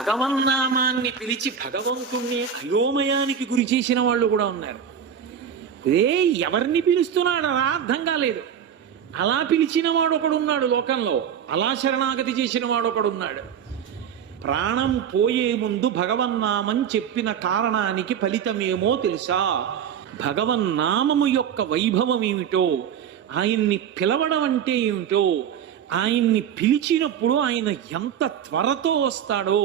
భగవన్నామాన్ని పిలిచి భగవంతుణ్ణి అయోమయానికి గురి చేసిన వాళ్ళు కూడా ఉన్నారు. ఎవరిని పిలుస్తున్నాడు రా అర్థం కాలేదు. అలా పిలిచిన వాడు ఒకడున్నాడు లోకంలో, అలా శరణాగతి చేసిన వాడు ఒకడున్నాడు. ప్రాణం పోయే ముందు భగవన్నామం చెప్పిన కారణానికి ఫలితమేమో తెలుసా? భగవన్నామము యొక్క వైభవం ఏమిటో, ఆయన్ని పిలవడం అంటే ఏమిటో, ఆయన్ని పిలిచినప్పుడు ఆయన ఎంత త్వరతో వస్తాడో,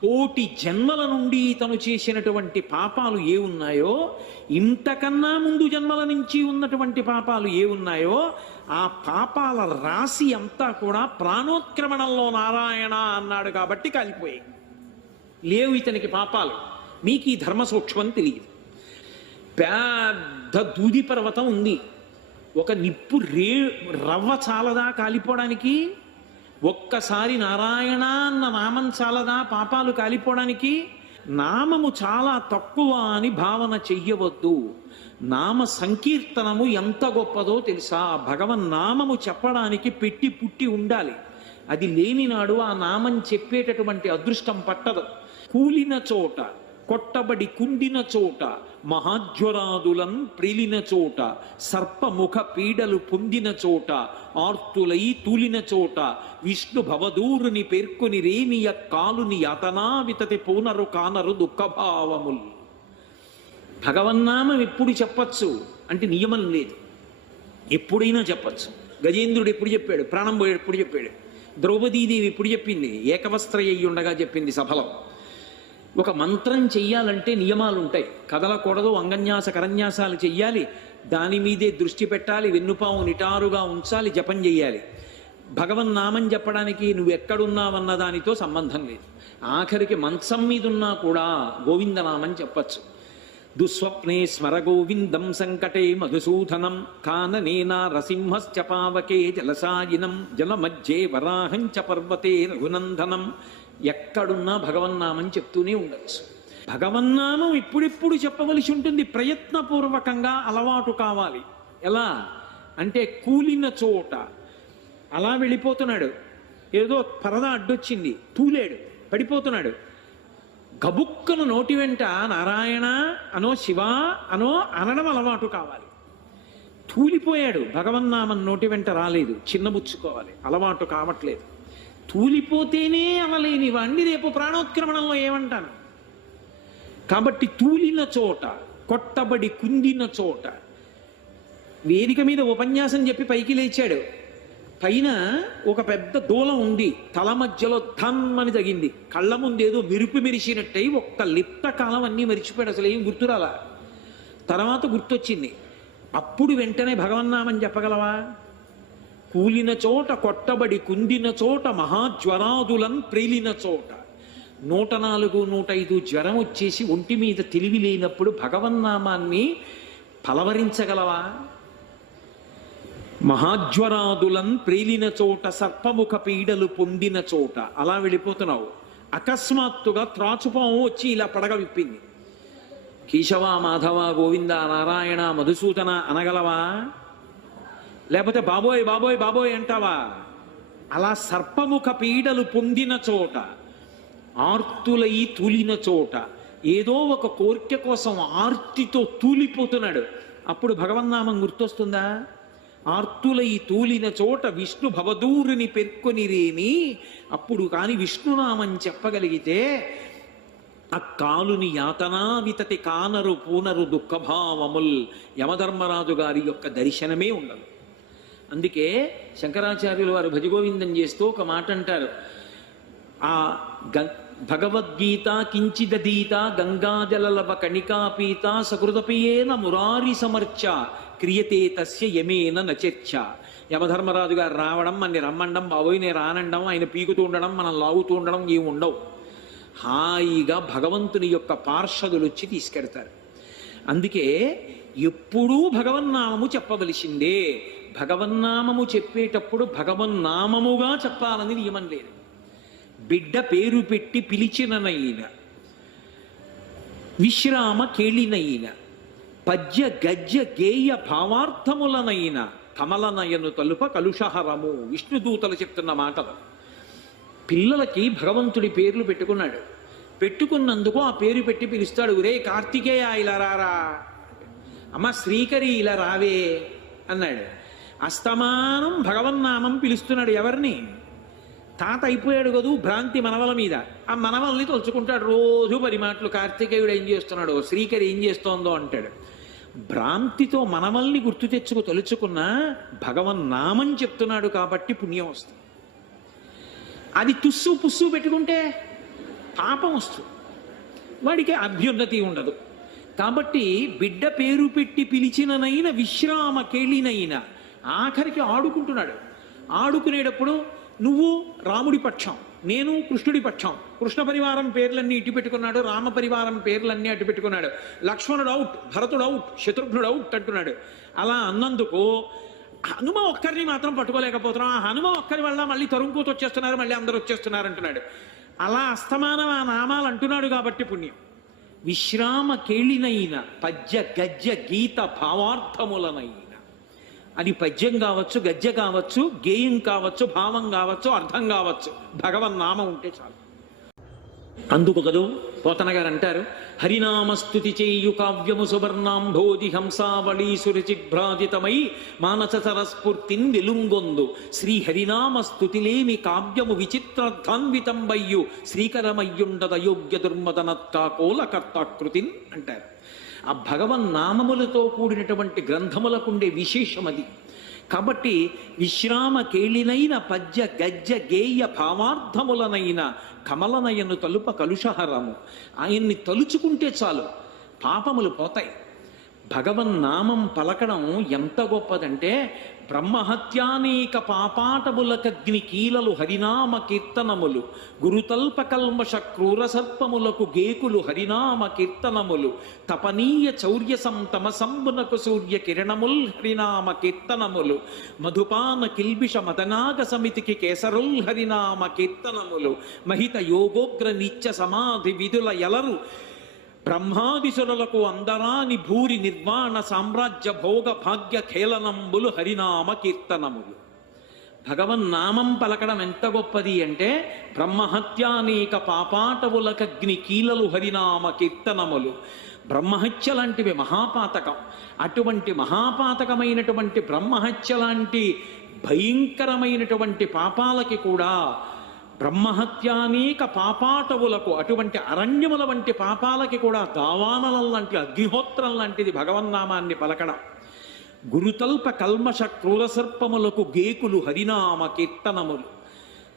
కోటి జన్మల నుండి తను చేసినటువంటి పాపాలు ఏ ఉన్నాయో, ఇంతకన్నా ముందు జన్మల నుంచి ఉన్నటువంటి పాపాలు ఏ ఉన్నాయో, ఆ పాపాల రాశి అంతా కూడా ప్రాణోత్క్రమణంలో నారాయణ అన్నాడు కాబట్టి కాలిపోయాయి. లేవు ఇతనికి పాపాలు. మీకు ఈ ధర్మ సూక్ష్మం తెలియదు. పెద్ద దూది పర్వతం ఉంది, ఒక నిప్పు రవ్వ చాలదా కాలిపోవడానికి? ఒక్కసారి నారాయణ అన్న నామం చాలదా పాపాలు కాలిపోవడానికి? నామము చాలా తక్కువ అని భావన చెయ్యవద్దు. నామ సంకీర్తనము ఎంత గొప్పదో తెలుసా? భగవన్ నామము చెప్పడానికి పెట్టి పుట్టి ఉండాలి. అది లేనినాడు ఆ నామం చెప్పేటటువంటి అదృష్టం పట్టదు. కూలిన చోట, కొట్టబడి కుండిన చోట, మహాజ్వరాదులం ప్రిలిన చోట, సర్పముఖ పీడలు పొందిన చోట, ఆర్తులై తూలిన చోట, విష్ణు భవదూరుని పేర్కొని రేమియ కాలుని యతనా వితతి పూనరు కానరు దుఃఖభావముల్. భగవన్నామం ఎప్పుడు చెప్పచ్చు అంటే నియమం లేదు, ఎప్పుడైనా చెప్పచ్చు. గజేంద్రుడు ఎప్పుడు చెప్పాడు? ప్రాణం పోయాడు ఎప్పుడు చెప్పాడు? ద్రౌపదీదేవి ఎప్పుడు చెప్పింది? ఏకవస్త్ర అయ్యి ఉండగా చెప్పింది సభలో. ఒక మంత్రం చెయ్యాలంటే నియమాలు ఉంటాయి. కదలకూడదు, అంగన్యాస కరన్యాసాలు చెయ్యాలి, దాని మీదే దృష్టి పెట్టాలి, వెన్నుపాము నిటారుగా ఉంచాలి, జపం చెయ్యాలి. భగవన్నామం చెప్పడానికి నువ్వు ఎక్కడున్నావన్న దానితో సంబంధం లేదు. ఆఖరికి మంచం మీదున్నా కూడా గోవిందనామం చెప్పచ్చు. దుస్వప్నే స్మర గోవిందం సంకటే మధుసూదనం కాననేనా రసింహశ్చ పావకే జలసాయినం జలమధ్యే వరాహంచ పర్వతే రఘునందనం. ఎక్కడున్నా భగవన్నామం చెప్తూనే ఉండొచ్చు. భగవన్నామం ఇప్పుడిప్పుడు చెప్పవలసి ఉంటుంది, ప్రయత్నపూర్వకంగా అలవాటు కావాలి. ఎలా అంటే కూలిన చోట అలా వెళ్ళిపోతున్నాడు, ఏదో పరద అడ్డొచ్చింది, తూలేడు, పడిపోతున్నాడు. గబుక్కను నోటి వెంట నారాయణ అనో శివ అనో అనడం అలవాటు కావాలి. తూలిపోయాడు, భగవన్నామం నోటి వెంట రాలేదు, చిన్నబుచ్చుకోవాలి, అలవాటు కావట్లేదు. తూలిపోతేనే అవలేని వాణ్ణి రేపు ప్రాణోత్క్రమణంలో ఏమంటాను? కాబట్టి తూలిన చోట, కొట్టబడి కుందిన చోట. వేదిక మీద ఉపన్యాసం చెప్పి పైకి లేచాడు. పైన ఒక పెద్ద దూలం ఉంది, తల మధ్యలో ధమ్మని తగింది. కళ్ళ ముందేదో మెరుపు మెరిసినట్టయి ఒక్క లిప్త కాలం అన్నీ మరిచిపోయాడు, అసలు ఏం గుర్తురాలా. తర్వాత గుర్తొచ్చింది. అప్పుడు వెంటనే భగవన్నామం చెప్పగలవా? కూలిన చోట, కొట్టబడి కుందిన చోట, మహాజ్వరాదులం ప్రేలిన చోట. 104, 105 జ్వరం వచ్చేసి ఒంటి మీద తెలివి లేనప్పుడు భగవన్నామాన్ని పలవరించగలవా? మహాజ్వరాదులం ప్రేలిన చోట, సర్పముఖ పీడలు పొందిన చోట. అలా వెళ్ళిపోతున్నావు. అకస్మాత్తుగా త్రాచుపాము వచ్చి ఇలా పడగ విప్పింది. కేశవ, మాధవ, గోవింద, నారాయణ, మధుసూదన అనగలవా? లేకపోతే బాబోయ్ బాబోయ్ బాబోయ్ అంటావా? అలా సర్పముఖ పీడలు పొందిన చోట, ఆర్తులై తూలిన చోట, ఏదో ఒక కోరిక కోసం ఆర్తితో తూలిపోతున్నాడు. అప్పుడు భగవన్నామం గుర్తొస్తుందా? ఆర్తులై తూలిన చోట విష్ణు భవదూరుని పేర్కొని రేని. అప్పుడు కాని విష్ణునామం చెప్పగలిగితే ఆ కాలుని యాతనా వితతి కానరు పూనరు దుఃఖభావముల్. యమధర్మరాజు గారి యొక్క దర్శనమే ఉండదు. అందుకే శంకరాచార్యులు వారు భజగోవిందం చేస్తూ ఒక మాట అంటారు. ఆ భగవద్గీత కించిదీత గంగాజలలవ కణికాపీత సకృతపియేన మురారి సమర్చ క్రియతే తస్య యమేన నచర్చ. యమధర్మరాజు గారు రావడం, మనని రమ్మండం, బాబోయ్ నేను రానండం, ఆయన పీకుతూ ఉండడం, మనం లాగుతూ ఉండడం ఏమి ఉండవు. హాయిగా భగవంతుని యొక్క పార్షదులు వచ్చి తీసుకెడతారు. అందుకే ఎప్పుడూ భగవన్నామము చెప్పవలసిందే. భగవన్నామము చెప్పేటప్పుడు భగవన్నామముగా చెప్పాలని నియమం లేదు. బిడ్డ పేరు పెట్టి పిలిచిననైన, విశ్రామ కేళినైన, పద్య గద్య గేయ భావార్థములనైన కమలనయను తలుప కలుషహరము. విష్ణుదూతలు చెప్తున్న మాటలు. పిల్లలకి భగవంతుడి పేర్లు పెట్టుకున్నాడు. పెట్టుకున్నందుకు ఆ పేరు పెట్టి పిలుస్తాడు. ఒరే కార్తికేయ ఇలా రారా, అమ్మ శ్రీకరి ఇలా రావే అన్నాడు. అస్తమానం భగవన్నామం పిలుస్తున్నాడు. ఎవరిని? తాత అయిపోయాడు కదూ భ్రాంతి మనవల మీద. ఆ మనవల్ని తలుచుకుంటాడు రోజు పరిమాట్లు. కార్తికేయుడు ఏం చేస్తున్నాడో, శ్రీకరి ఏం చేస్తోందో అంటాడు. భ్రాంతితో మనవల్ని గుర్తు తెచ్చుకు తలుచుకున్నా భగవన్నామం చెప్తున్నాడు కాబట్టి పుణ్యం వస్తుంది. అది తుస్సు పుస్సు పెట్టుకుంటే పాపం వస్తుంది, వాడికి అభ్యున్నతి ఉండదు. కాబట్టి బిడ్డ పేరు పెట్టి పిలిచిననైనా విశ్రామ కేళినైనా ఆఖరికి ఆడుకుంటున్నాడు. ఆడుకునేటప్పుడు నువ్వు రాముడి పక్షం, నేను కృష్ణుడి పక్షం. కృష్ణ పరివారం పేర్లన్నీ ఇటు పెట్టుకున్నాడు, రామ పరివారం పేర్లన్నీ అటు పెట్టుకున్నాడు. లక్ష్మణుడు అవుట్, భరతుడు అవుట్, శత్రుఘ్నుడు అవుట్ అంటున్నాడు. అలా అన్నందుకు హనుమ ఒక్కరిని మాత్రం పట్టుకోలేకపోతున్నాం. ఆ హనుమ ఒక్కరి వల్ల మళ్ళీ తరుంకూత వచ్చేస్తున్నారు, మళ్ళీ అందరూ వచ్చేస్తున్నారు అంటున్నాడు. అలా అస్తమానం ఆ నామాలు అంటున్నాడు కాబట్టి పుణ్యం. విశ్రామ కేళినైన పద్య గద్య గీత భావార్థములనైన, అది పద్యం కావచ్చు, గద్య కావచ్చు, గేయం కావచ్చు, భావం కావచ్చు, అర్థం కావచ్చు, భగవన్నామం ఉంటే చాలు. అందుకు కదూ పోతన గారు అంటారు, హరినామస్తుతి చేయు కావ్యము సువర్ణాంభోజి హంసావళీ సురుచిభ్రాజితమై మానస సరస్ఫూర్తిన్ వెలుంగొందు శ్రీ హరినామస్తుతి లేని కావ్యము విచిత్రార్థాన్వితంబయ్యు శ్రీకరమయ్యుండదయోగ్య దుర్మదనత్కాకోల కర్తాకృతిన్ అంటారు. ఆ భగవన్నామములతో కూడినటువంటి గ్రంథములకుండే విశేషం అది. కాబట్టి విశ్రామ కేళినైన పద్య గద్య గేయ భావార్థములనైన కమలనయను తలుప కలుషహరము. ఆయన్ని తలుచుకుంటే చాలు పాపములు పోతాయి. భగవన్నామం పలకడం ఎంత గొప్పదంటే, బ్రహ్మహత్యానేక పాపాటములకగ్ని కీలలు హరినామ కీర్తనములు, గురుతల్ప కల్మష క్రూర సర్పములకు గేకులు హరినామ కీర్తనములు, తపనీయ చౌర్య సంతమ సంబునకు సూర్య కిరణముల్ హరినామ కీర్తనములు, మధుపాన కిల్బిష మదనాగ సమితికి కేసరుల్ హరినామ కీర్తనములు, మహిత యోగోగ్ర నిత్య సమాధి విధుల ఎలరు బ్రహ్మాదిసురులకు అందరాని భూరి నిర్వాణ సామ్రాజ్య భోగ భాగ్య ఖేళనంబులు హరినామ కీర్తనములు. భగవన్నామం పలకడం ఎంత గొప్పది అంటే, బ్రహ్మహత్యానేక పాపాటవులకగ్ని కీలలు హరినామ కీర్తనములు. బ్రహ్మహత్య లాంటివి మహాపాతకం. అటువంటి మహాపాతకమైనటువంటి బ్రహ్మహత్య లాంటి భయంకరమైనటువంటి పాపాలకి కూడా, బ్రహ్మహత్యానేక పాపాటవులకు, అటువంటి అరణ్యముల వంటి పాపాలకి కూడా దావానలం లాంటి, అగ్నిహోత్రం లాంటిది భగవన్నామాన్ని పలకడం. గురుతల్ప కల్మష క్రూరసర్పములకు గేకులు హరినామ కీర్తనములు.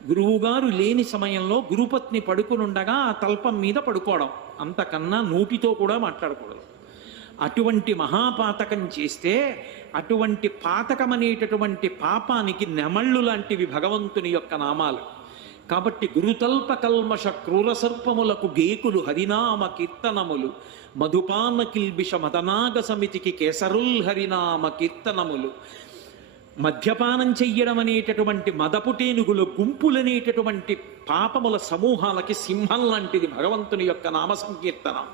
గురువుగారు లేని సమయంలో గురుపత్ని పడుకునుండగా ఆ తల్పం మీద పడుకోవడం, అంతకన్నా నోటితో కూడా మాట్లాడకూడదు. అటువంటి మహాపాతకం చేస్తే, అటువంటి పాతకమనేటటువంటి పాపానికి నెమళ్ళు లాంటివి భగవంతుని యొక్క నామాలు. కాబట్టి గురుతల్ప కల్మష క్రూరసర్పములకు గేకులు హరినామ కీర్తనములు, మధుపాన కిల్బిష మదనాగ సమితికి కేసరుల్ హరినామ కీర్తనములు. మద్యపానం చెయ్యడం అనేటటువంటి మదపుటేనుగులు గుంపులనేటటువంటి పాపముల సమూహాలకి సింహం లాంటిది భగవంతుని యొక్క నామ సంకీర్తనం.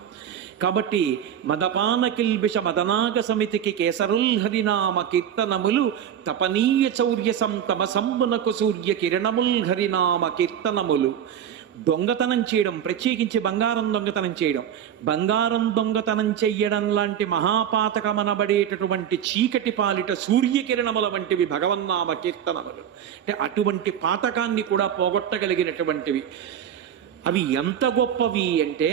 కాబట్టి మదపాన కిల్బిష మదనాగ సమితికి కేసరుల్ హరినామ కీర్తనములు, తపనీయ చౌర్య సంతమ సంబునకు సూర్య కిరణముల్ హరినామ కీర్తనములు. దొంగతనం చేయడం, ప్రత్యేకించి బంగారం దొంగతనం చేయడం, బంగారం దొంగతనం చెయ్యడం లాంటి మహాపాతకమనబడేటటువంటి చీకటి పాలిట సూర్యకిరణముల వంటివి భగవన్నామ కీర్తనములు. అంటే అటువంటి పాతకాన్ని కూడా పోగొట్టగలిగినటువంటివి. అవి ఎంత గొప్పవి అంటే,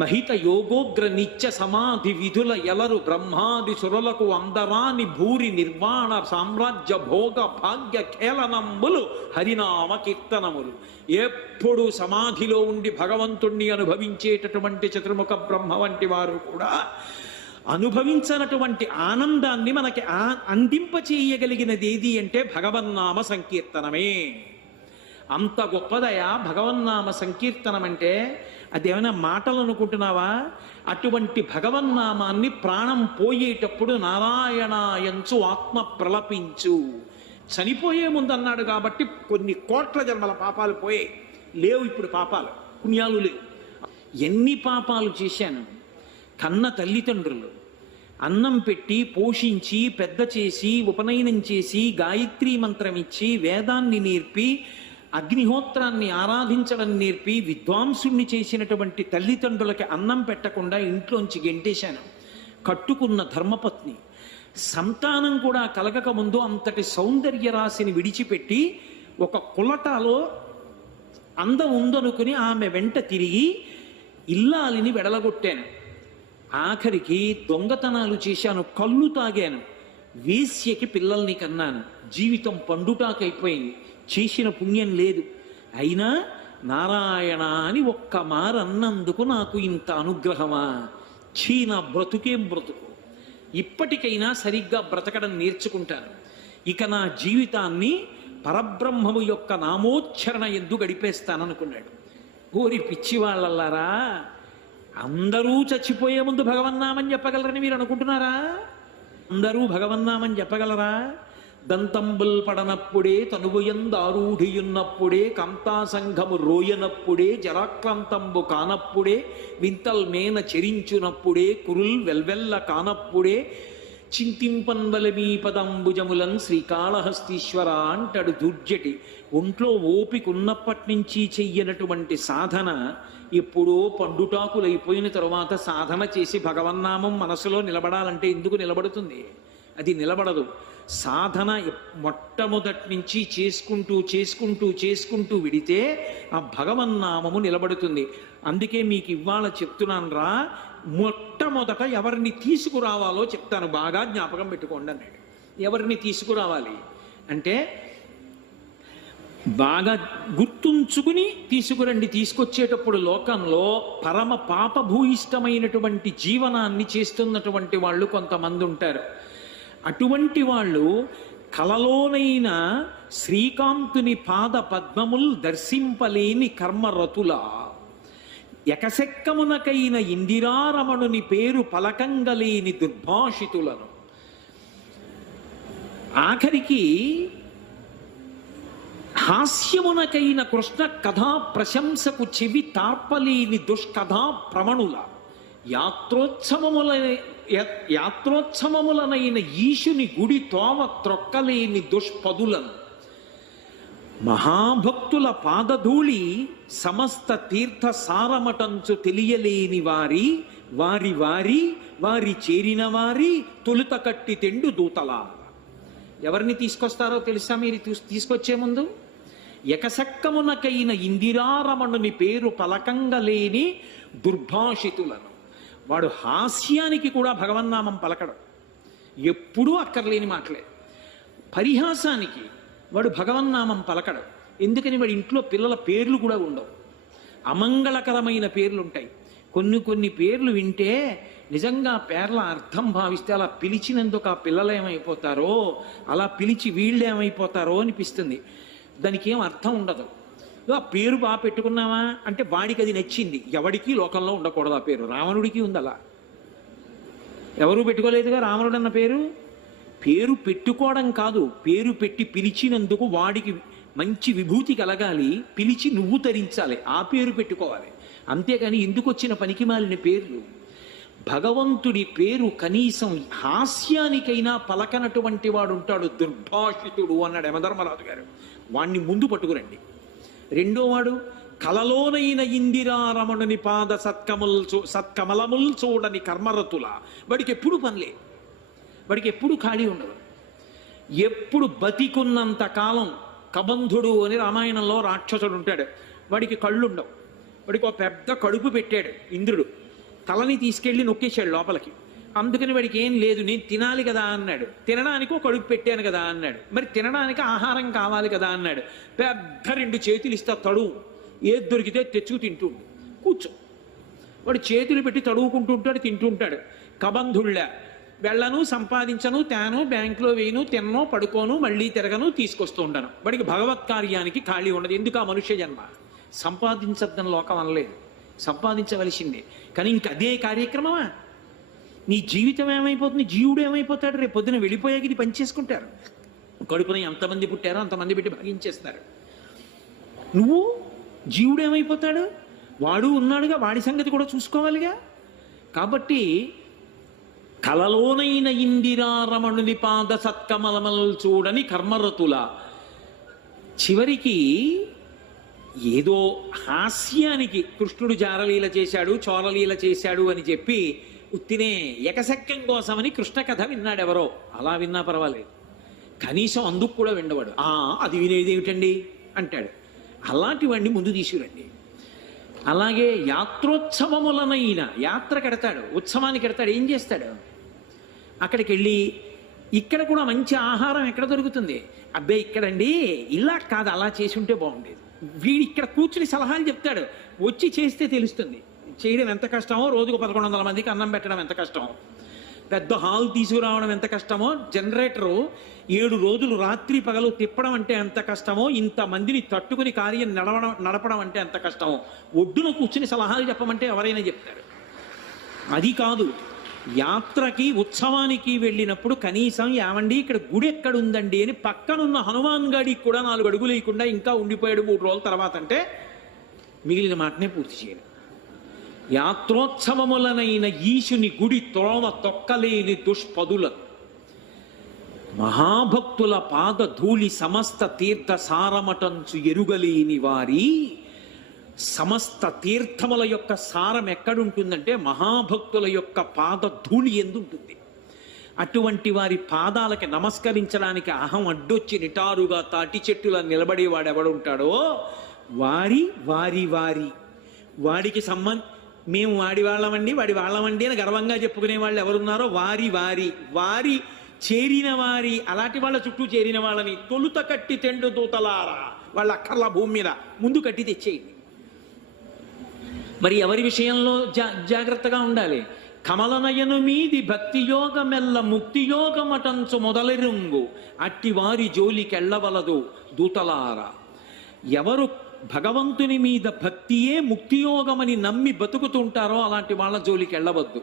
మహిత యోగోగ్ర నిత్య సమాధి విధుల ఎలరు బ్రహ్మాది సురులకు అందరాని భూరి నిర్వాణ సామ్రాజ్య భోగ భాగ్య ఖేళనంబులు హరినామ కీర్తనములు. ఎప్పుడు సమాధిలో ఉండి భగవంతుణ్ణి అనుభవించేటటువంటి చతుర్ముఖ బ్రహ్మ వంటి వారు కూడా అనుభవించినటువంటి ఆనందాన్ని మనకి అందింపచేయగలిగినది ఏది అంటే భగవన్నామ సంకీర్తనమే. అంత గొప్పదయా భగవన్నామ సంకీర్తనం అంటే. అదేమైనా మాటలు అనుకుంటున్నావా? అటువంటి భగవన్నామాన్ని ప్రాణం పోయేటప్పుడు నారాయణాయంచు ఆత్మ ప్రలపించు, చనిపోయే ముందు అన్నాడు కాబట్టి కొన్ని కోట్ల జన్మల పాపాలు పోయే లేవు. ఇప్పుడు పాపాలు పుణ్యాలు లేవు. ఎన్ని పాపాలు చేశాను. కన్న తల్లిదండ్రులు అన్నం పెట్టి పోషించి పెద్ద చేసి ఉపనయనం చేసి గాయత్రీ మంత్రం ఇచ్చి వేదాన్ని నేర్పి అగ్నిహోత్రాన్ని ఆరాధించడం నేర్పి విద్వాంసుణ్ణి చేసినటువంటి తల్లిదండ్రులకి అన్నం పెట్టకుండా ఇంట్లోంచి గెంటేశాను. కట్టుకున్న ధర్మపత్ని సంతానం కూడా కలగక ముందు అంతటి సౌందర్య రాశిని విడిచిపెట్టి ఒక కులటాలో అందం ఉందనుకుని ఆమె వెంట తిరిగి ఇల్లాలిని వెడలగొట్టాను. ఆఖరికి దొంగతనాలు చేశాను, కళ్ళు తాగాను, వేశ్యకి పిల్లల్ని కన్నాను. జీవితం పండుటాకైపోయింది, చేసిన పుణ్యం లేదు. అయినా నారాయణ అని ఒక్క మారన్నందుకు నాకు ఇంత అనుగ్రహమా? చీన బ్రతుకేం బ్రతుకు. ఇప్పటికైనా సరిగ్గా బ్రతకడం నేర్చుకుంటాను. ఇక నా జీవితాన్ని పరబ్రహ్మము యొక్క నామోచ్చరణ ఎందు గడిపేస్తాననుకున్నాడు. ఓరి పిచ్చివాళ్ళల్లారా, అందరూ చచ్చిపోయే ముందు భగవన్నామని చెప్పగలరని మీరు అనుకుంటున్నారా? అందరూ భగవన్నామని చెప్పగలరా? దంతంబుల్ పడనప్పుడే, తనువుయందారూఢియున్నప్పుడే, కాంతాసంఘము రోయనప్పుడే, జరాక్రాంతంబు కానప్పుడే, వింతల్ మేన చెరించునప్పుడే, కురుల్ వెల్వెల్ల కానప్పుడే, చింతింపన్వలమీ పదంబుజములన్ శ్రీకాళహస్తీశ్వర అంటాడు దుర్జటి. ఒంట్లో ఓపిక ఉన్నప్పటి నుంచి చెయ్యనటువంటి సాధన ఎప్పుడో పండుటాకులైపోయిన తరువాత సాధన చేసి భగవన్నామం మనసులో నిలబడాలంటే ఎందుకు నిలబడుతుంది? అది నిలబడదు. సాధన మొట్టమొదటి నుంచి చేసుకుంటూ చేసుకుంటూ చేసుకుంటూ విడితే ఆ భగవన్నామము నిలబడుతుంది. అందుకే మీకు ఇవాళ చెప్తున్నాను రా, మొట్టమొదట ఎవరిని తీసుకురావాలో చెప్తాను, బాగా జ్ఞాపకం పెట్టుకోండి అన్నాడు. ఎవరిని తీసుకురావాలి అంటే బాగా గుర్తుంచుకుని తీసుకురండి. తీసుకొచ్చేటప్పుడు లోకంలో పరమ పాపభూయిష్టమైనటువంటి జీవనాన్ని చేస్తున్నటువంటి వాళ్ళు కొంతమంది ఉంటారు. అటువంటి వాళ్ళు కలలోనైనా శ్రీకాంతుని పాద పద్మముల్ దర్శింపలేని కర్మరతుల, ఎకసెక్కమునకైన ఇందిరారమణుని పేరు పలకంగలేని దుర్భాషితులను, ఆఖరికి హాస్యమునకైన కృష్ణ కథా ప్రశంసకు చెవి తార్పలేని దుష్కథా ప్రమణుల, యాత్రోత్సవములనైన ఈశుని గుడి తోవ త్రొక్కలేని దుష్పదులను, మహాభక్తుల పాదధూళి సమస్త తీర్థ సారమటంచు తెలియలేని వారి వారి వారి వారి చేరిన వారి తొలుత కట్టి తెండు దూతలా. ఎవరిని తీసుకొస్తారో తెలుసా మీరు తీసుకొచ్చే ముందు? ఎకసక్కమునకైన ఇందిరారమణుని పేరు పలకంగలేని దుర్భాషితులను. వాడు హాస్యానికి కూడా భగవన్నామం పలకడం, ఎప్పుడూ అక్కర్లేని మాటలే. పరిహాసానికి వాడు భగవన్నామం పలకడం. ఎందుకని? వాడి ఇంట్లో పిల్లల పేర్లు కూడా ఉండవు, అమంగళకరమైన పేర్లు ఉంటాయి. కొన్ని పేర్లు వింటే నిజంగా పేర్ల అర్థం భావిస్తే అలా పిలిచినందుకు ఆ పిల్లలు ఏమైపోతారో, అలా పిలిచి వీళ్ళు ఏమైపోతారో అనిపిస్తుంది. దానికి ఏం అర్థం ఉండదు. ఆ పేరు బాగా పెట్టుకున్నావా అంటే వాడికి అది నచ్చింది. ఎవడికి లోకంలో ఉండకూడదు ఆ పేరు. రావణుడికి ఉంది అలా, ఎవరు పెట్టుకోలేదుగా రావణుడు అన్న పేరు. పేరు పెట్టుకోవడం కాదు, పేరు పెట్టి పిలిచినందుకు వాడికి మంచి విభూతి కలగాలి, పిలిచి నువ్వు తరించాలి, ఆ పేరు పెట్టుకోవాలి. అంతేగాని ఎందుకు వచ్చిన పనికిమాలిన పేర్లు. భగవంతుడి పేరు కనీసం హాస్యానికైనా పలకనటువంటి వాడు ఉంటాడు, దుర్భాషితుడు అన్నాడు యమధర్మరాజు గారు. వాణ్ణి ముందు పట్టుకురండి. రెండోవాడు కలలోనైన ఇందిరారమణుని పాద సత్కమలముల్ చూడని కర్మరతుల. వాడికి ఎప్పుడు పనిలే, వాడికి ఎప్పుడు ఖాళీ ఉండదు. ఎప్పుడు బతికున్నంత కాలం కబంధుడు అని రామాయణంలో రాక్షసుడు ఉంటాడు, వాడికి కళ్ళు ఉండవు. వాడికి ఒక పెద్ద కడుపు పెట్టాడు ఇంద్రుడు, తలని తీసుకెళ్ళి నొక్కేశాడు లోపలికి. అందుకని వాడికి ఏం లేదు, నేను తినాలి కదా అన్నాడు. తినడానికి ఒక కడుపు పెట్టాను కదా అన్నాడు. మరి తినడానికి ఆహారం కావాలి కదా అన్నాడు. పెద్ద 2 చేతులు ఇస్తా, తడువు, ఏది దొరికితే తెచ్చుకు తింటుండు, కూర్చో. వాడు చేతులు పెట్టి తడువుకుంటూ ఉంటాడు, తింటూ ఉంటాడు. కబంధుళ్ళ వెళ్ళను, సంపాదించను, తేను, బ్యాంకులో వేయను, తిన్నో, పడుకోను, మళ్ళీ తిరగను, తీసుకొస్తూ ఉంటాను. వాడికి భగవత్ కార్యానికి ఖాళీ ఉండదు. ఎందుకు? ఆ మనుష్య జన్మ. సంపాదించద్దని లోకం అనలేదు, సంపాదించవలసిందే. కానీ ఇంక అదే కార్యక్రమమా? నీ జీవితం ఏమైపోతుంది? జీవుడు ఏమైపోతాడు? రేపు పొద్దున వెళ్ళిపోయాక ఇది పనిచేసుకుంటారు. కడుపున ఎంతమంది పుట్టారో అంతమంది పెట్టి భాగించేస్తారు. నువ్వు జీవుడు ఏమైపోతాడు? వాడు ఉన్నాడుగా, వాడి సంగతి కూడా చూసుకోవాలిగా. కాబట్టి కలలోనైన ఇందిరారమణుని పాద సత్కమలమల్ చూడని కర్మరతుల. చివరికి ఏదో హాస్యానికి కృష్ణుడు జారలీల చేశాడు, చోరలీల చేశాడు అని చెప్పి ఉత్తినే ఎకసెక్కం కోసమని కృష్ణ కథ విన్నాడు ఎవరో. అలా విన్నా పర్వాలేదు, కనీసం అందుకు కూడా వినవాడు. అది వినేది ఏమిటండి అంటాడు. అలాంటి వాడిని ముందు తీసుకురండి. అలాగే యాత్రోత్సవములనైన యాత్ర కడతాడు, ఉత్సవానికి కడతాడు, ఏం చేస్తాడు? అక్కడికి వెళ్ళి ఇక్కడ కూడా మంచి ఆహారం ఎక్కడ దొరుకుతుంది? అబ్బే ఇక్కడండి ఇలా కాదు, అలా చేసి ఉంటే బాగుండేది. వీడు ఇక్కడ కూర్చుని సలహాలు చెప్తాడు, వచ్చి చేస్తే తెలుస్తుంది చేయడం ఎంత కష్టమో, రోజుకు 1100 మందికి అన్నం పెట్టడం ఎంత కష్టమో, పెద్ద హాల్ తీసుకురావడం ఎంత కష్టమో, జనరేటరు 7 రోజులు రాత్రి పగలు తిప్పడం అంటే ఎంత కష్టమో, ఇంతమందిని తట్టుకుని కార్యం నడపడం అంటే ఎంత కష్టమో, ఒడ్డున కూర్చుని సలహాలు చెప్పమంటే ఎవరైనా చెప్తారు. అది కాదు, యాత్రకి ఉత్సవానికి వెళ్ళినప్పుడు కనీసం ఏమండి ఇక్కడ గుడి ఎక్కడుందండి అని పక్కనున్న హనుమాన్ గాడికి కూడా 4 అడుగులు వేయకుండా ఇంకా ఉండిపోయాడు 3 రోజుల తర్వాత అంటే మిగిలిన మాటనే పూర్తి చేయడు. యాత్రోత్సవములనైన ఈశుని గుడి త్రోవ తొక్కలేని దుష్పదుల మహాభక్తుల పాద ధూళి సమస్త తీర్థ సారమటంచు ఎరుగలేని వారి. సమస్త తీర్థముల యొక్క సారం ఎక్కడుంటుందంటే మహాభక్తుల యొక్క పాద ధూళి ఎందుంటుంది. అటువంటి వారి పాదాలకి నమస్కరించడానికి అహం అడ్డొచ్చి నిటారుగా తాటి చెట్టులా నిలబడేవాడు ఎవడుంటాడో వారి వారి వారి వాడికి మేము వాడి వాళ్ళమండి అని గర్వంగా చెప్పుకునే వాళ్ళు ఎవరున్నారో వారి వారి వారి చేరిన వారి, అలాంటి వాళ్ళ చుట్టూ చేరిన వాళ్ళని తొలుత కట్టి తెండు దూతలారా, వాళ్ళ అక్కర్ల భూమి మీద ముందు కట్టి తెచ్చేయండి. మరి ఎవరి విషయంలో జాగ్రత్తగా ఉండాలి? కమలనయను మీది భక్తి యోగమెల్ల ముక్తి యోగమటంచు మొదలెరుంగు అట్టి వారి జోలికెళ్ళవలదు దూతలారా. ఎవరు భగవంతుని మీద భక్తియే ముక్తియోగమని నమ్మి బతుకుతుంటారో అలాంటి వాళ్ళ జోలికి వెళ్ళవద్దు.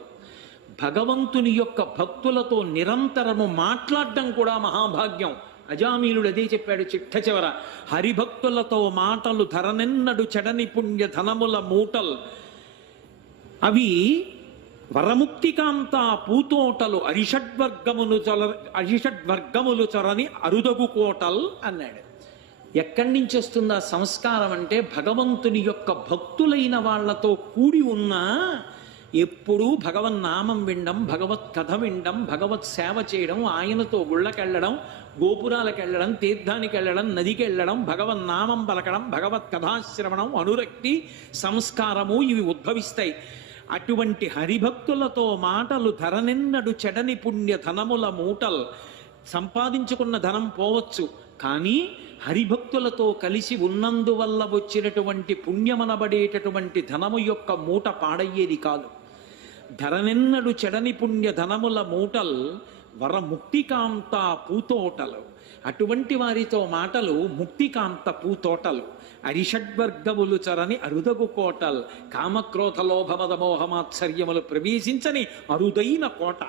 భగవంతుని యొక్క భక్తులతో నిరంతరము మాట్లాడడం కూడా మహాభాగ్యం. అజామీలుడు అదే చెప్పాడు చిట్ట చివర, హరిభక్తులతో మాటలు ధరనెన్నడు చెడని పుణ్య ధనముల మూటల్ అవి వరముక్తికాంత పూతోటలు అరిషడ్వర్గములు చొరని అరుదగు కోటల్ అన్నాడు. ఎక్కడి నుంచి వస్తుంది ఆ సంస్కారం అంటే భగవంతుని యొక్క భక్తులైన వాళ్లతో కూడి ఉన్నా ఎప్పుడూ భగవన్నామం వినడం, భగవత్ కథ వినడం, భగవత్ సేవ చేయడం, ఆయనతో గుళ్ళకెళ్ళడం, గోపురాలకు వెళ్ళడం, తీర్థానికి వెళ్ళడం, నదికి వెళ్ళడం, భగవన్నామం పలకడం, భగవత్ కథాశ్రవణం, అనురక్తి సంస్కారము ఇవి ఉద్భవిస్తాయి. అటువంటి హరిభక్తులతో మాటలు ధరనెన్నడు చెడని పుణ్య ధనముల మూటల్. సంపాదించుకున్న ధనం పోవచ్చు, కానీ హరిభక్తులతో కలిసి ఉన్నందువల్ల వచ్చినటువంటి పుణ్యమనబడేటటువంటి ధనము యొక్క మూట పాడయ్యేది కాదు. ధరనెన్నడు చెడని పుణ్య ధనముల మూటల్ వరముక్తికాంత పూతోటలు. అటువంటి వారితో మాటలు ముక్తికాంత పూతోటలు. అరిషడ్వర్గములు చరని అరుదగు కోటల్. కామక్రోధ లోభమద మోహమాత్సర్యములు ప్రవేశించని అరుదైన కోట.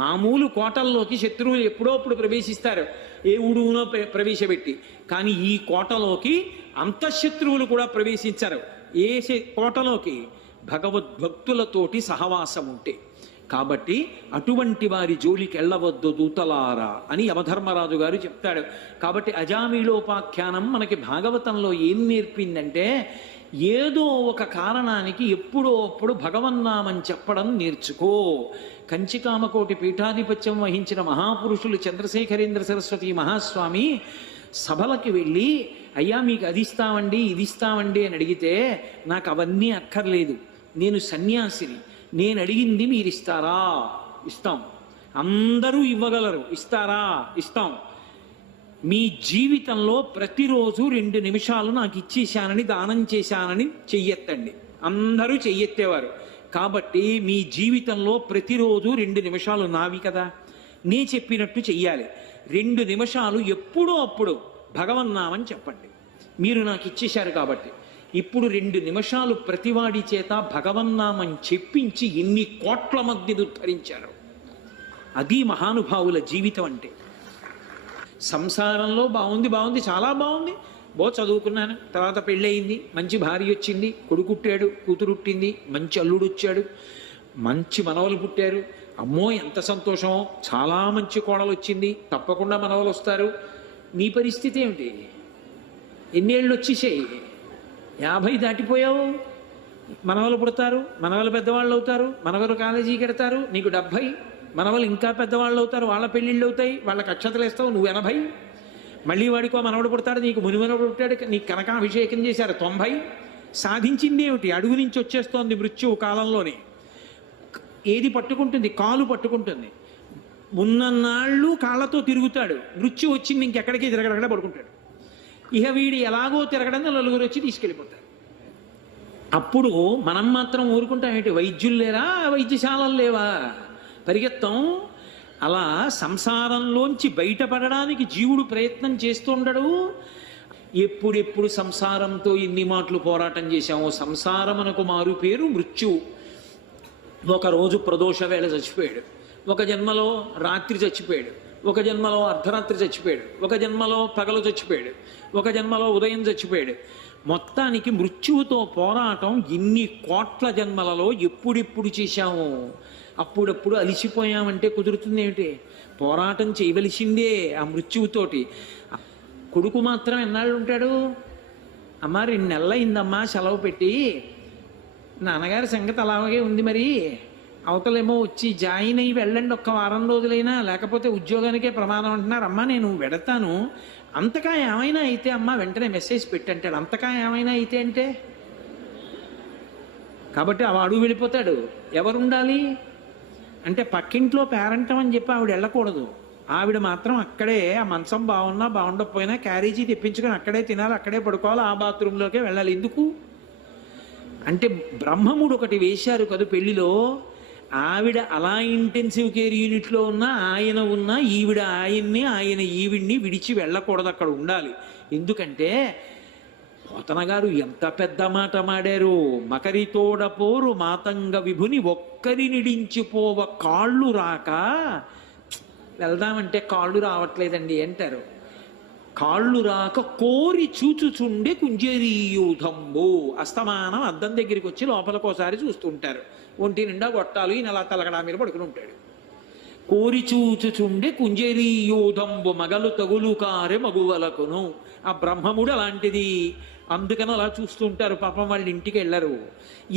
మామూలు కోటల్లోకి శత్రువులు ఎప్పుడోప్పుడు ప్రవేశిస్తారు, ఏ ఊడునో ప్రవేశపెట్టి. కానీ ఈ కోటలోకి అంతఃశత్రువులు కూడా ప్రవేశించరు. ఏ కోటలోకి? భగవద్భక్తులతోటి సహవాసం ఉంటే. కాబట్టి అటువంటి వారి జోలికి వెళ్ళవద్దు దూతలారా అని యమధర్మరాజు గారు చెప్తాడు. కాబట్టి అజామీళోపాఖ్యానం మనకి భాగవతంలో ఏం నేర్పిందంటే, ఏదో ఒక కారణానికి ఎప్పుడో అప్పుడు భగవన్నామని చెప్పడం నేర్చుకో. కంచికామకోటి పీఠాధిపత్యం వహించిన మహాపురుషులు చంద్రశేఖరేంద్ర సరస్వతి మహాస్వామి సభలకి వెళ్ళి, అయ్యా మీకు అది ఇస్తామండి ఇది ఇస్తామండి అని అడిగితే, నాకు అవన్నీ అక్కర్లేదు, నేను సన్యాసిని, నేను అడిగింది మీరు ఇస్తారా? ఇస్తాం. అందరూ ఇవ్వగలరు, ఇస్తారా? ఇస్తాం. మీ జీవితంలో ప్రతిరోజు 2 నిమిషాలు నాకు ఇచ్చేశానని, దానం చేశానని చెయ్యెత్తండి. అందరూ చెయ్యెత్తేవారు. కాబట్టి మీ జీవితంలో ప్రతిరోజు 2 నిమిషాలు నావి కదా, నే చెప్పినట్టు చెయ్యాలి. 2 నిమిషాలు ఎప్పుడో అప్పుడు భగవన్నామని చెప్పండి. మీరు నాకు ఇచ్చేశారు కాబట్టి ఇప్పుడు 2 నిమిషాలు ప్రతివాడి చేత భగవన్నామని చెప్పించి ఎన్ని కోట్ల మందిని ఉద్ధరించారు. అది మహానుభావుల జీవితం అంటే. సంసారంలో బాగుంది, చాలా బాగుంది, చదువుకున్నాను, తర్వాత పెళ్ళయింది, మంచి భార్య వచ్చింది, కొడుకుట్టాడు, కూతురుట్టింది, మంచి అల్లుడు వచ్చాడు, మంచి మనవలు పుట్టారు, అమ్మో ఎంత సంతోషమో, చాలా మంచి కోడలు వచ్చింది, తప్పకుండా మనవలు వస్తారు. నీ పరిస్థితి ఏమిటి? ఎన్నేళ్ళు వచ్చేసాయి? 50 దాటిపోయావు. మనవలు పుడతారు, మనవలు పెద్దవాళ్ళు అవుతారు, మనవలు కాలేజీకి వెడతారు, నీకు 70, మనవలు ఇంకా పెద్దవాళ్ళు అవుతారు, వాళ్ళ పెళ్ళిళ్ళు అవుతాయి, వాళ్ళకి అక్షతలు వేస్తావు, నువ్వు 80. మళ్ళీ వాడికో మనవడు పుడతాడు, నీకు మునిమనవడు పుట్టాడు, నీకు కనకాభిషేకం చేశారు 90. సాధించింది ఏమిటి? అడుగు నుంచి వచ్చేస్తోంది మృత్యువు కాలంలోనే. ఏది పట్టుకుంటుంది? కాలు పట్టుకుంటుంది. ఉన్నన్నాళ్ళు కాళ్ళతో తిరుగుతాడు, మృత్యు వచ్చింది ఇంకెక్కడికి తిరగడగడ పడుకుంటాడు. ఇక వీడు ఎలాగో తిరగడం నలుగురు వచ్చి తీసుకెళ్ళిపోతారు. అప్పుడు మనం మాత్రం ఊరుకుంటాం ఏంటి? వైద్యులు లేరా? వైద్యశాలలు లేవా? పరిగెత్తం. అలా సంసారంలోంచి బయటపడడానికి జీవుడు ప్రయత్నం చేస్తుండడు. ఎప్పుడెప్పుడు సంసారంతో ఇన్ని మాటలు పోరాటం చేశామో. సంసారమునకు మారు పేరు మృత్యువు. ఒకరోజు ప్రదోష వేళ చచ్చిపోయాడు, ఒక జన్మలో రాత్రి చచ్చిపోయాడు, ఒక జన్మలో అర్ధరాత్రి చచ్చిపోయాడు, ఒక జన్మలో పగలు చచ్చిపోయాడు, ఒక జన్మలో ఉదయం చచ్చిపోయాడు. మొత్తానికి మృత్యువుతో పోరాటం ఇన్ని కోట్ల జన్మలలో ఎప్పుడెప్పుడు చేశాము. అప్పుడప్పుడు అలిసిపోయామంటే కుదురుతుంది ఏమిటి? పోరాటం చేయవలసిందే ఆ మృత్యువుతోటి. కొడుకు మాత్రం ఎన్నాళ్ళు ఉంటాడు? అమ్మ 2 నెలలు అయిందమ్మా సెలవు పెట్టి, నాన్నగారి సంగతి అలాగే ఉంది, మరి అవతలేమో వచ్చి జాయిన్ అయ్యి వెళ్ళండి, ఒక్క వారం రోజులైనా, లేకపోతే ఉద్యోగానికే ప్రమాదం అంటున్నారు. అమ్మ నేను వెడతాను, అంతకా ఏమైనా అయితే అమ్మ వెంటనే మెసేజ్ పెట్టంటాడు. అంతకా ఏమైనా అయితే అంటే కాబట్టి వాడు వెళ్ళిపోతాడు. ఎవరుండాలి అంటే పక్కింట్లో పేరంటం అని చెప్పి ఆవిడ వెళ్ళకూడదు. ఆవిడ మాత్రం అక్కడే, ఆ మంచం బాగున్నా బాగుండకపోయినా క్యారేజీ తెప్పించుకొని అక్కడే తినాలి, అక్కడే పడుకోవాలి, ఆ బాత్రూంలోకే వెళ్ళాలి. ఎందుకు అంటే బ్రహ్మముడు ఒకటి వేశారు కదా పెళ్లిలో. ఆవిడ అలా ఇంటెన్సివ్ కేర్ యూనిట్లో ఉన్నా, ఆయన ఉన్నా, ఈవిడ ఆయన్ని, ఆయన ఈవిడ్ని విడిచి వెళ్ళకూడదు, అక్కడ ఉండాలి. ఎందుకంటే పోతన గారు ఎంత పెద్ద మాట మాడారు. మకరితోడపోరు మాతంగ విభుని ఒక్కరి నిడించిపోవ కాళ్ళు రాక. వెళ్దామంటే కాళ్ళు రావట్లేదండి అంటారు. కాళ్ళు రాక కోరి చూచుచుండే కుంజరీయూధంబు. అస్తమానం అద్దం దగ్గరికి వచ్చి లోపలకోసారి చూస్తుంటారు. ఒంటి నిండా గొట్టాలు, ఈయన అలా తలగడా మీద పడుకుని ఉంటాడు. కోరి చూచుచుండే కుంజరీయూధంబు మగలు తగులు కారె మగువలకును. ఆ బ్రహ్మముడు అలాంటిది. అందుకని అలా చూస్తుంటారు. పాపం వాళ్ళ ఇంటికి వెళ్ళరు.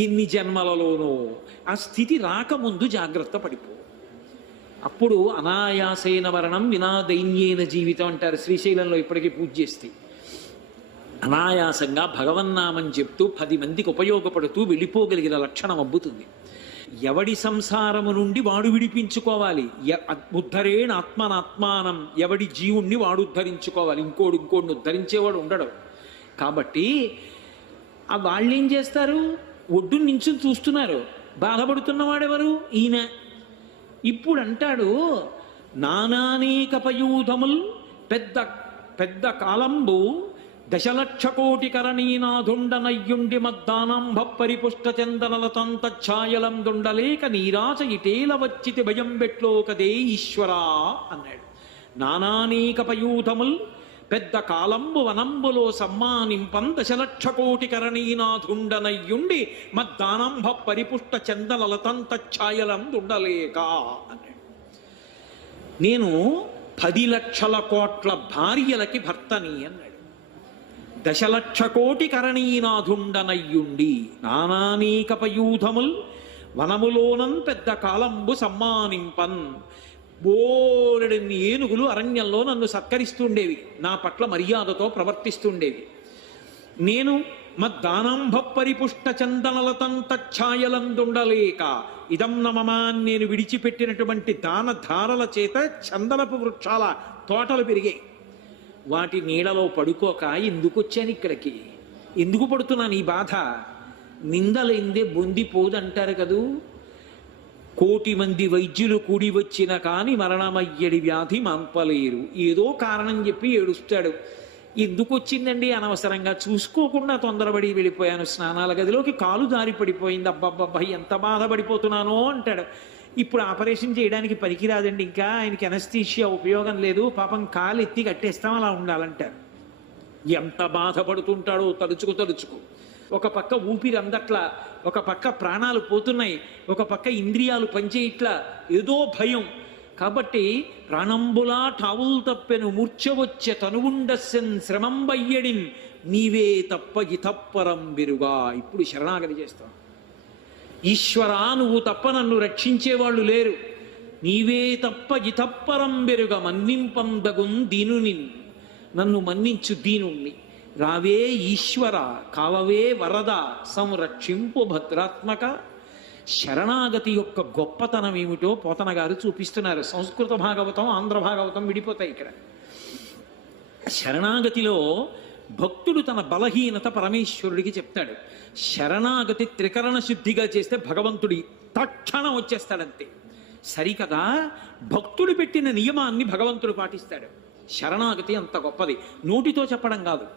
ఎన్ని జన్మలలోనూ ఆ స్థితి రాకముందు జాగ్రత్త పడిపో. అప్పుడు అనాయాసైన మరణం వినా దైన్యేన జీవితం అంటారు శ్రీశైలంలో. ఇప్పటికీ పూజ చేస్తే అనాయాసంగా భగవన్నామని చెప్తూ 10 మందికి ఉపయోగపడుతూ వెళ్ళిపోగలిగిన లక్షణం అబ్బుతుంది. ఎవడి సంసారము నుండి వాడు విడిపించుకోవాలి. ఉద్ధరేణ ఆత్మనాత్మానం. ఎవడి జీవుణ్ణి వాడు ఉద్ధరించుకోవాలి. ఇంకోడిని ఉద్ధరించేవాడు ఉండడు. కాబట్టి ఆ వాళ్ళు ఏం చేస్తారు? ఒడ్డు నించుని చూస్తున్నారు. బాధపడుతున్నవాడెవరు? ఈయన. ఇప్పుడు అంటాడు, నానానేక పయూధముల్ పెద్ద పెద్ద కాలంబు 10,00,000,000 కరణీనాథుండనయ్యుండి మద్దానంభ పరిపుష్ట చందనలతంతఛాయలం దుండలేక నీరాచ ఇటేల వచ్చితి భయం బెట్లో కదే ఈశ్వరా అన్నాడు. నానానేక పయూధముల్ పెద్ద కాలంబు వనంబులో సమ్మానింపం 10,00,000,000 కరణీనాథుండనయ్యుండి మద్దానంభ పరిపుష్ట చందనలతంతఛాయలం దుండలేక అన్నాడు. నేను 10 లక్షల కోట్ల భార్యలకి భర్తని అన్నాడు. 10,00,000,000 కరణీనాథుండనయ్యుండి నానానేక పయూధముల్ వనములోనం పెద్ద కాలంబు సమ్మానింపన్. బోలెడన్ని ఏనుగులు అరణ్యంలో నన్ను సత్కరిస్తుండేవి, నా పట్ల మర్యాదతో ప్రవర్తిస్తుండేవి. నేను మద్దానంభ పరిపుష్ట చందనలతంతఛాయలందుండలేక ఇదం నమమాన్. నేను విడిచిపెట్టినటువంటి దాన ధారల చేత చందనపు వృక్షాల తోటలు పెరిగాయి. వాటి నీడలో పడుకోక ఎందుకు వచ్చాను ఇక్కడికి? ఎందుకు పడుతున్నాను ఈ బాధ? నిందలైందే బొందిపోదంటారు కదూ. 1,000,000 మంది వైద్యులు కూడి వచ్చిన కాని మరణమయ్యడి వ్యాధి మాన్పలేరు. ఏదో కారణం చెప్పి ఏడుస్తాడు. ఎందుకు వచ్చిందండి? అనవసరంగా చూసుకోకుండా తొందరపడి వెళ్ళిపోయాను. స్నానాల గదిలోకి కాలు జారి పడిపోయింది. అబ్బబ్బబ్బా ఎంత బాధపడిపోతున్నానో అంటాడు. ఇప్పుడు ఆపరేషన్ చేయడానికి పనికిరాదండి, ఇంకా ఆయనకి ఎనస్థీషియా ఉపయోగం లేదు, పాపం కాలు ఎత్తి కట్టేస్తాం, అలా ఉండాలంటారు. ఎంత బాధపడుతుంటాడో తలుచుకు. ఒక పక్క ఊపిరి అందట్లా, ఒక పక్క ప్రాణాలు పోతున్నాయి, ఒక పక్క ఇంద్రియాలు పనిచేయట్లా, ఏదో భయం. కాబట్టి ప్రాణంబులా ఠావుల్ తప్పెను మూర్ఛ వచ్చే తనువుండస్సెన్ శ్రమంబయ్యడిన్ నీవే తప్ప ఇతప్పరం బెరుగా. ఇప్పుడు శరణాగతి చేస్తాం. ఈశ్వరా, నువ్వు తప్ప నన్ను రక్షించేవాళ్ళు లేరు. నీవే తప్ప ఇతప్పరం బెరుగ మన్నింపందగున్ దీనుని. నన్ను మన్నించు దీనుణ్ణి. రావే ఈశ్వర, కావవే వరద, సంరక్షింపు భద్రాత్మక. శరణాగతి యొక్క గొప్పతనం ఏమిటో పోతన గారు చూపిస్తున్నారు. సంస్కృత భాగవతం, ఆంధ్ర భాగవతం విడిపోతాయి ఇక్కడ. శరణాగతిలో భక్తుడు తన బలహీనత పరమేశ్వరుడికి చెప్తాడు. శరణాగతి త్రికరణ శుద్ధిగా చేస్తే భగవంతుడి తక్షణం వచ్చేస్తాడంతే. సరికదా, భక్తుడు పెట్టిన నియమాన్ని భగవంతుడు పాటిస్తాడు. శరణాగతి అంత గొప్పది. నోటితో చెప్పడం కాదు,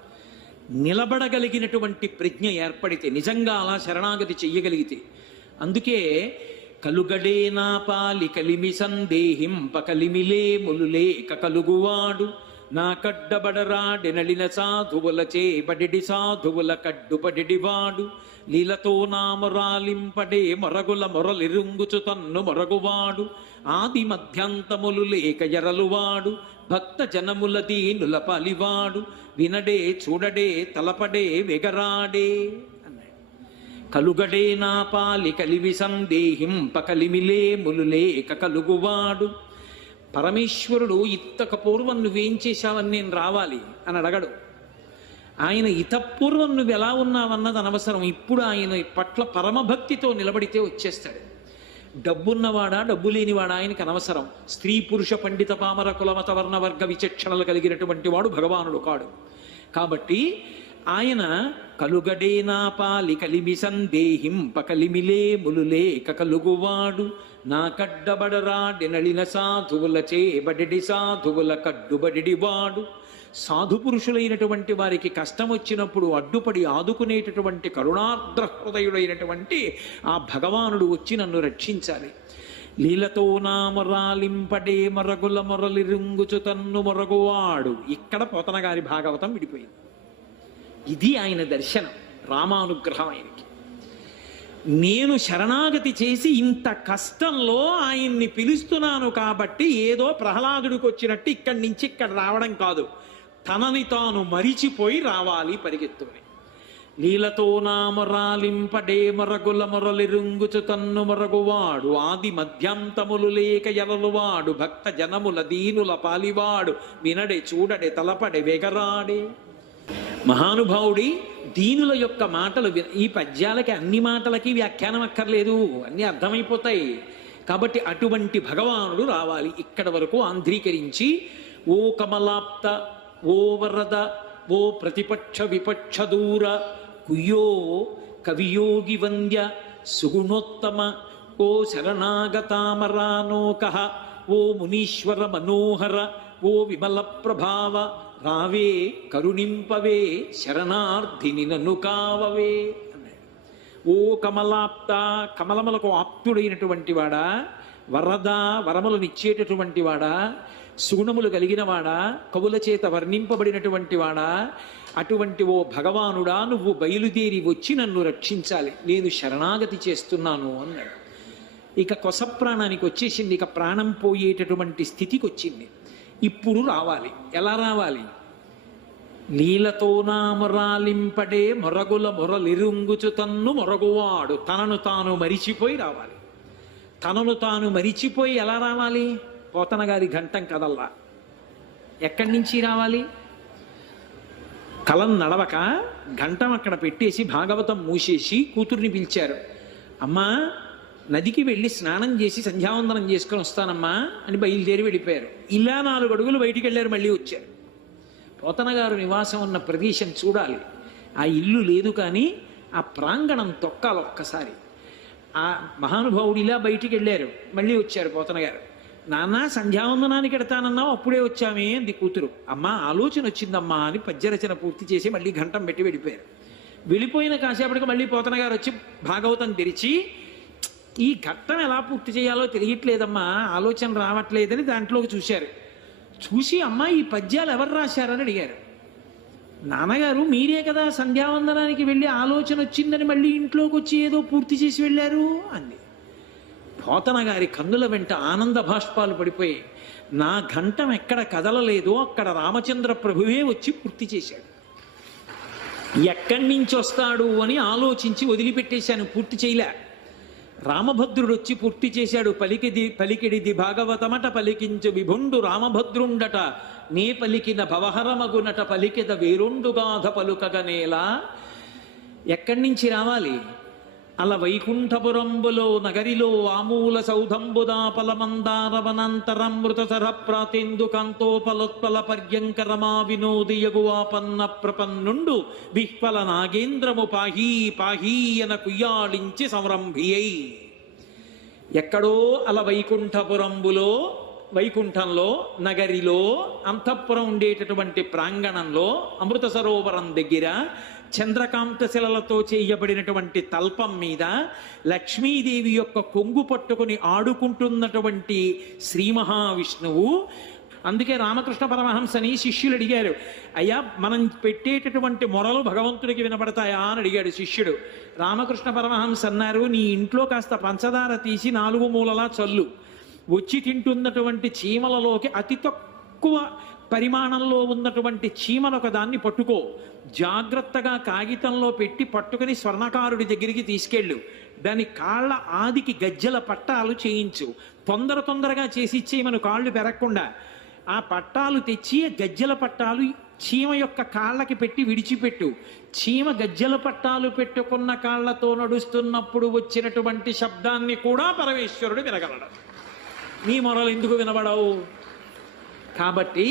నిలబడగలిగినటువంటి ప్రజ్ఞ ఏర్పడితే, నిజంగా అలా శరణాగతి చెయ్యగలిగితే. అందుకే కలుగడే నా పాలి కలిమి సందేహింప కలిమిలే ములులేక కలుగువాడు నా కడ్డబడరాడెనలిన సాధువులచే బడిడి సాధువుల కడ్డుపడిడివాడు లీలతో నామరాలింపడే మొరగుల మొరలిరుంగుచు తన్ను మొరగువాడు ఆది మధ్యాంతములు లేక ఎరలువాడు భక్త జనముల దీనుల పలివాడు వినడే చూడడే తలపడే వెగరాడే అన్నాడు. కలుగడే నా పాలి కలివి సందేహింప కలిమిలే ములులేక కలుగువాడు. పరమేశ్వరుడు ఇత్తక పూర్వం నువ్వేం చేశావని నేను రావాలి అని అడగడు. ఆయన ఇతపూర్వం నువ్వు ఎలా ఉన్నావన్నది అనవసరం. ఇప్పుడు ఆయన పట్ల పరమభక్తితో నిలబడితే వచ్చేస్తాడు. డబ్బున్నవాడా డబ్బు లేనివాడా ఆయనకి అనవసరం. స్త్రీ పురుష పండిత పామర కులమత వర్ణ వర్గ విచక్షణలు కలిగినటువంటి వాడు భగవానుడు కాడు. కాబట్టి ఆయన కలుగడే నా పాలి కలిమి సందేహింప కలిమిలే ములులేక కలుగువాడు నా కడ్డబడరాడెనలిన సాధువుల చేబడి సాధువుల కడ్డుబడివాడు. సాధు పురుషులైనటువంటి వారికి కష్టం వచ్చినప్పుడు అడ్డుపడి ఆదుకునేటటువంటి కరుణార్ద్ర హృదయుడైనటువంటి ఆ భగవానుడు వచ్చి నన్ను రక్షించాలి. లీలతో నామరాలింపడే మరగుల మొరలిరుంగుచు తన్ను మొరగువాడు. ఇక్కడ పోతన గారి భాగవతం విడిపోయింది. ఇది ఆయన దర్శనం, రామానుగ్రహం ఆయనకి. నేను శరణాగతి చేసి ఇంత కష్టంలో ఆయన్ని పిలుస్తున్నాను కాబట్టి ఏదో ప్రహ్లాదుడికి వచ్చినట్టు ఇక్కడి నుంచి ఇక్కడ రావడం కాదు, తనని తాను మరిచిపోయి రావాలి పరిగెత్తుని. లీలతో నామరాలింపడే మొరగుల మొరలిరుంగుచు తన్ను మొరగువాడు ఆది మధ్యాంతములు లేక ఎలలువాడు భక్త జనముల దీనుల పాలివాడు వినడే చూడడే తలపడే వెగరాడే. మహానుభావుడి దీనుల యొక్క మాటలు ఈ పద్యాలకి అన్ని మాటలకి వ్యాఖ్యానం అక్కర్లేదు, అన్నీ అర్థమైపోతాయి. కాబట్టి అటువంటి భగవానుడు రావాలి. ఇక్కడ వరకు ఆంధ్రీకరించి ఓ కమలాప్త, ఓ వరద, ఓ ప్రతిపక్ష విపక్ష దూర, కుయ్యో కవియోగి వంద్య సుగుణోత్తమ, ఓ శరణాగతామరానోక, ఓ మునీశ్వర మనోహర, ఓ విమల ప్రభావ, రావే కరుణింపవే శరణార్థిని నన్ను కావవే అన్నాడు. ఓ కమలాప్త, కమలములకు ఆప్తుడైనటువంటి వాడా, వరద, వరములనిచ్చేటటువంటి వాడా, సుగుణములు కలిగిన వాడా, కవుల చేత వర్ణింపబడినటువంటి వాడా, అటువంటి ఓ భగవానుడా, నువ్వు బయలుదేరి వచ్చి నన్ను రక్షించాలి, నేను శరణాగతి చేస్తున్నాను అన్నాడు. ఇక కొస ప్రాణానికి వచ్చేసింది. ఇక ప్రాణం పోయేటటువంటి స్థితికి వచ్చింది. ఇప్పుడు రావాలి. ఎలా రావాలి? లీలతో నామరాలింపడే మొరగుల మొరలిరుంగుచు తన్ను మొరగువాడు. తనను తాను మరిచిపోయి రావాలి. తనను తాను మరిచిపోయి ఎలా రావాలి? పోతన గారి ఘంటం కదల్లా. ఎక్కడి నుంచి రావాలి? కలం నడవక ఘంటం అక్కడ పెట్టేసి భాగవతం మూసేసి కూతుర్ని పిలిచారు. అమ్మా, నదికి వెళ్ళి స్నానం చేసి సంధ్యావందనం చేసుకొని వస్తానమ్మా అని బయలుదేరి వెళ్ళిపోయారు. ఇలా 4 అడుగులు బయటికి వెళ్ళారు, మళ్ళీ వచ్చారు. పోతన గారు నివాసం ఉన్న ప్రదేశం చూడాలి. ఆ ఇల్లు లేదు కానీ ఆ ప్రాంగణం తొక్కాలి ఒక్కసారి. ఆ మహానుభావుడు ఇలా బయటికి వెళ్ళారు, మళ్ళీ వచ్చారు. పోతన గారు, నాన్న సంధ్యావందనానికి ఎడతానన్నావు, అప్పుడే వచ్చామే అంది కూతురు. అమ్మ, ఆలోచన వచ్చిందమ్మా అని పద్యరచన పూర్తి చేసి మళ్ళీ ఘంటం పెట్టి వెళ్ళిపోయారు. వెళ్ళిపోయిన కాసేపటికి మళ్ళీ పోతన గారు వచ్చి భాగవతం తెరిచి, ఈ ఘట్టం ఎలా పూర్తి చేయాలో తెలియట్లేదమ్మా, ఆలోచన రావట్లేదని దాంట్లోకి చూశారు. చూసి, అమ్మ ఈ పద్యాలు ఎవరు రాశారని అడిగారు. నాన్నగారు, మీరే కదా సంధ్యావందనానికి వెళ్ళి ఆలోచన వచ్చిందని మళ్ళీ ఇంట్లోకి వచ్చి ఏదో పూర్తి చేసి వెళ్ళారు అంది. పోతన గారి కన్నుల వెంట ఆనంద భాష్పాలు పడిపోయి, నా ఘంటం ఎక్కడ కదలలేదో అక్కడ రామచంద్ర ప్రభువే వచ్చి పూర్తి చేశాడు. ఎక్కడి నుంచి వస్తాడు అని ఆలోచించి వదిలిపెట్టేశాను, పూర్తి చేయలే. రామభద్రుడు వచ్చి పూర్తి చేశాడు. పలికిడిది భాగవతమట పలికించు విభుండు రామభద్రుండట, నే పలికిన భవహరమగునట పలికిద వేరుండుగాధ పలుకగనేలా. ఎక్కడి నుంచి రావాలి? అల వైకుంఠపురంబులో నగరిలో ఆమూల సౌధంబుదాపల మందారవనంతరమృత సర ప్రాతేందు కాంతోపలోత్పల పర్యంకరమా వినోదియగువాపన్న ప్రపన్నుండు విహ్వల నాగేంద్రము పాహీ పాహీయన కుయ్యాళించి సంరంభియై. ఎక్కడో అల వైకుంఠపురంబులో, వైకుంఠంలో, నగరిలో, అంతఃపురం ఉండేటటువంటి ప్రాంగణంలో, అమృత సరోవరం దగ్గర చంద్రకాంత శిలలతో చేయబడినటువంటి తల్పం మీద లక్ష్మీదేవి యొక్క కొంగు పట్టుకుని ఆడుకుంటున్నటువంటి శ్రీ మహావిష్ణువు. అందుకే రామకృష్ణ పరమహంసని శిష్యులు అడిగారు, అయ్యా మనం పెట్టేటటువంటి మొరలు భగవంతుడికి వినపడతాయా అని అడిగాడు శిష్యుడు. రామకృష్ణ పరమహంస అన్నారు, నీ ఇంట్లో కాస్త పంచదార తీసి 4 మూలలా చల్లు, వచ్చి తింటున్నటువంటి చీమలలోకి అతి తక్కువ పరిమాణంలో ఉన్నటువంటి చీమను ఒక దాన్ని పట్టుకో, జాగ్రత్తగా కాగితంలో పెట్టి పట్టుకుని స్వర్ణకారుడి దగ్గరికి తీసుకెళ్ళు, దాని కాళ్ళ ఆదికి గజ్జల పట్టాలు చేయించు, తొందరగా చేసి ఇచ్చేయమను కాళ్ళు పెరగకుండా. ఆ పట్టాలు తెచ్చి గజ్జల పట్టాలు చీమ యొక్క కాళ్ళకి పెట్టి విడిచిపెట్టు. చీమ గజ్జల పట్టాలు పెట్టుకున్న కాళ్ళతో నడుస్తున్నప్పుడు వచ్చినటువంటి శబ్దాన్ని కూడా పరమేశ్వరుడు వినగలడు. నీ మొరలు ఎందుకు వినబడవు? కాబట్టి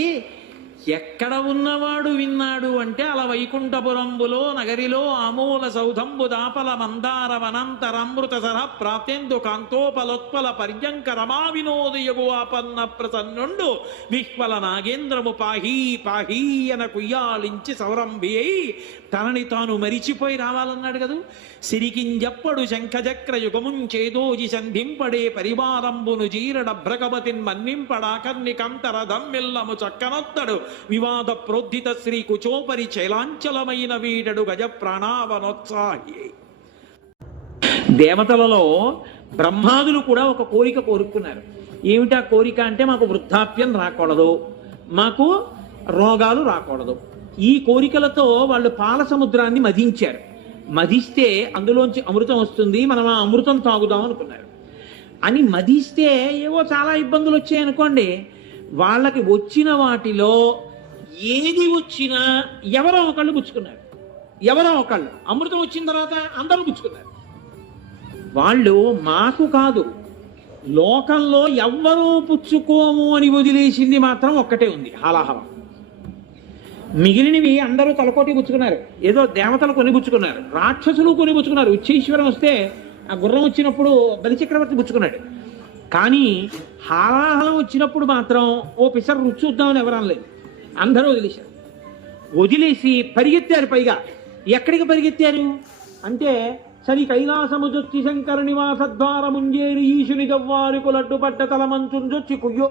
ఎక్కడ ఉన్నవాడు విన్నాడు అంటే అల వైకుంఠపురంబులో నగరిలో ఆమూల సౌధంబు దాపల మందార వనంతరమృత సర ప్రాతేందు కాంతోపలోత్పల పర్యంక రమా వినోదయగువాపన్న ప్రసన్నుండు విహ్వల నాగేంద్రము పాహీ పాహీయన కుయ్యాళించి సౌరంభి అయి. తనని తాను మరిచిపోయి రావాలన్నాడు కదూ. సిరికింజప్పడు శంఖచక్ర యుగముంచేదోజి సంధింపడే పరివారంబును జీరడ భ్రగవతిన్ మన్నింపడాకర్ని కంతరథం మిల్లము చక్కనొత్తడు వివాద ప్రోద్ధిత శ్రీ కుచోపరి చైలాంచలమైన వీడడు గజ ప్రాణావనోత్సాహి. దేవతలలో బ్రహ్మాదులు కూడా ఒక కోరిక కోరుకున్నారు. ఏమిటా కోరిక అంటే, మాకు వృద్ధాప్యం రాకూడదు, మాకు రోగాలు రాకూడదు. ఈ కోరికలతో వాళ్ళు పాల సముద్రాన్ని మదించారు. మదిస్తే అందులోంచి అమృతం వస్తుంది, మనం ఆ అమృతం తాగుదాం అనుకున్నారు. అని మదిస్తే ఏవో చాలా ఇబ్బందులు వచ్చాయనుకోండి, వాళ్ళకి వచ్చిన వాటిలో ఏది వచ్చినా ఎవరో ఒకళ్ళు పుచ్చుకున్నారు. ఎవరో ఒకళ్ళు అమృతం వచ్చిన తర్వాత అందరూ పుచ్చుకున్నారు. వాళ్ళు మాకు కాదు, లోకంలో ఎవ్వరూ పుచ్చుకోము అని వదిలేసింది మాత్రం ఒక్కటే ఉంది, హాలాహలం. మిగిలినవి అందరూ తలకోటి పుచ్చుకున్నారు. ఏదో దేవతలు కొని పుచ్చుకున్నారు, రాక్షసులు కొని పుచ్చుకున్నారు. ఉచ్చైశ్వరం వస్తే ఆ గుర్రం వచ్చినప్పుడు బలిచక్రవర్తి పుచ్చుకున్నాడు. కానీ హాలాహలం వచ్చినప్పుడు మాత్రం ఓ పిసర్ రుచి చూద్దామని ఎవరు లేదు, అందరూ వదిలేశారు. వదిలేసి పరిగెత్తారు. పైగా ఎక్కడికి పరిగెత్తారు అంటే, సరి కైలాసముజొచ్చి శంకర నివాస ద్వారముంజేరి ఈశుని గవ్వారి కులడ్డు పడ్డ తల మంచుంజొచ్చి కుయ్యో